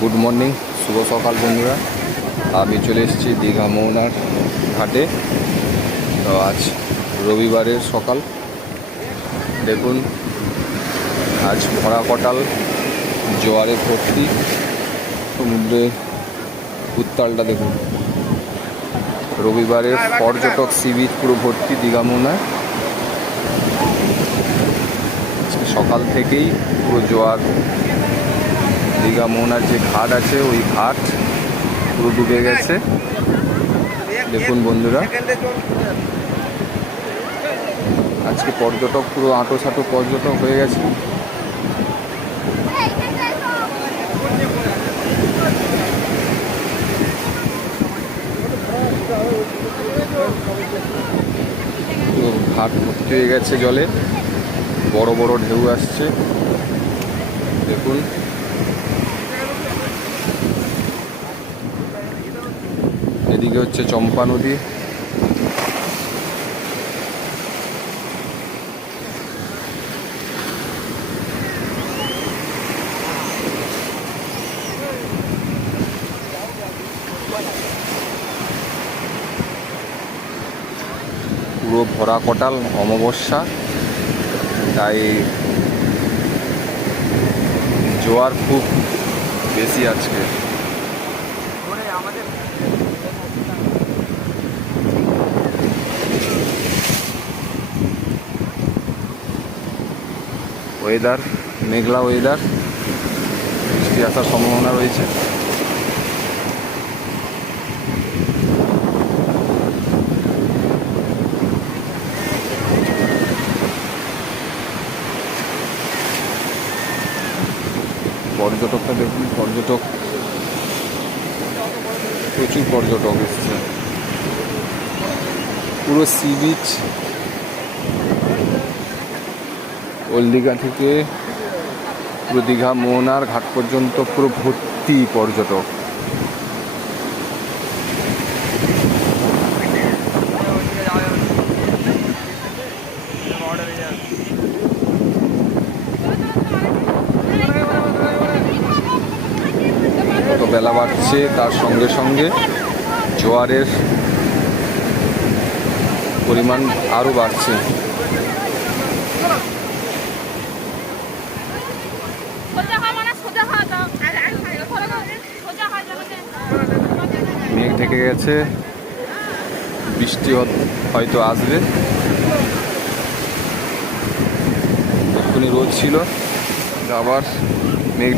Good morning, শুভ সকাল বন্ধুরা। আমি চলে এসেছি দীঘা মোহনার ঘাটে। তো আজ রবিবারের সকাল, দেখুন আজ ভরা কটাল, জোয়ারে ভর্তি, সমুদ্রে উত্তালটা দেখুন। রবিবারের পর্যটক সি বিচ পুরো ভর্তি দীঘা মোহনায়। সকাল থেকেই পুরো জোয়ার, দীঘা মোহনার যে ঘাট আছে ওই ঘাট পুরো ডুবে গেছে। দেখুন বন্ধুরা, আজকে পর্যটক পুরো আঁটো সাঁটো পর্যটক হয়ে গেছে। পুরো ঘাট ভর্তি হয়ে গেছে জলে, বড় বড় ঢেউ আসছে দেখুন। এদিকে হচ্ছে চম্পা নদী, পুরো ভরা কটাল, অমাবস্যা, তাই জোয়ার খুব বেশি আজকে। ওয়েদার মেঘলা ওয়েদার, বৃষ্টি আসার সম্ভাবনা রয়েছে। পর্যটকটা দেখুন, পর্যটক প্রচুর পর্যটক এসছে। পুরো সি বিচ, ওল্ড দীঘা থেকে পুরো দীঘা মোহনার ঘাট পর্যন্ত পুরো ভর্তি পর্যটক। যত বেলা বাড়ছে তার সঙ্গে সঙ্গে জোয়ারের পরিমাণ আরও বাড়ছে। মেঘ ঢেকে গেছে, বৃষ্টি হয়তো আসবে। এক্ষুনি রোদ ছিল, আবার মেঘ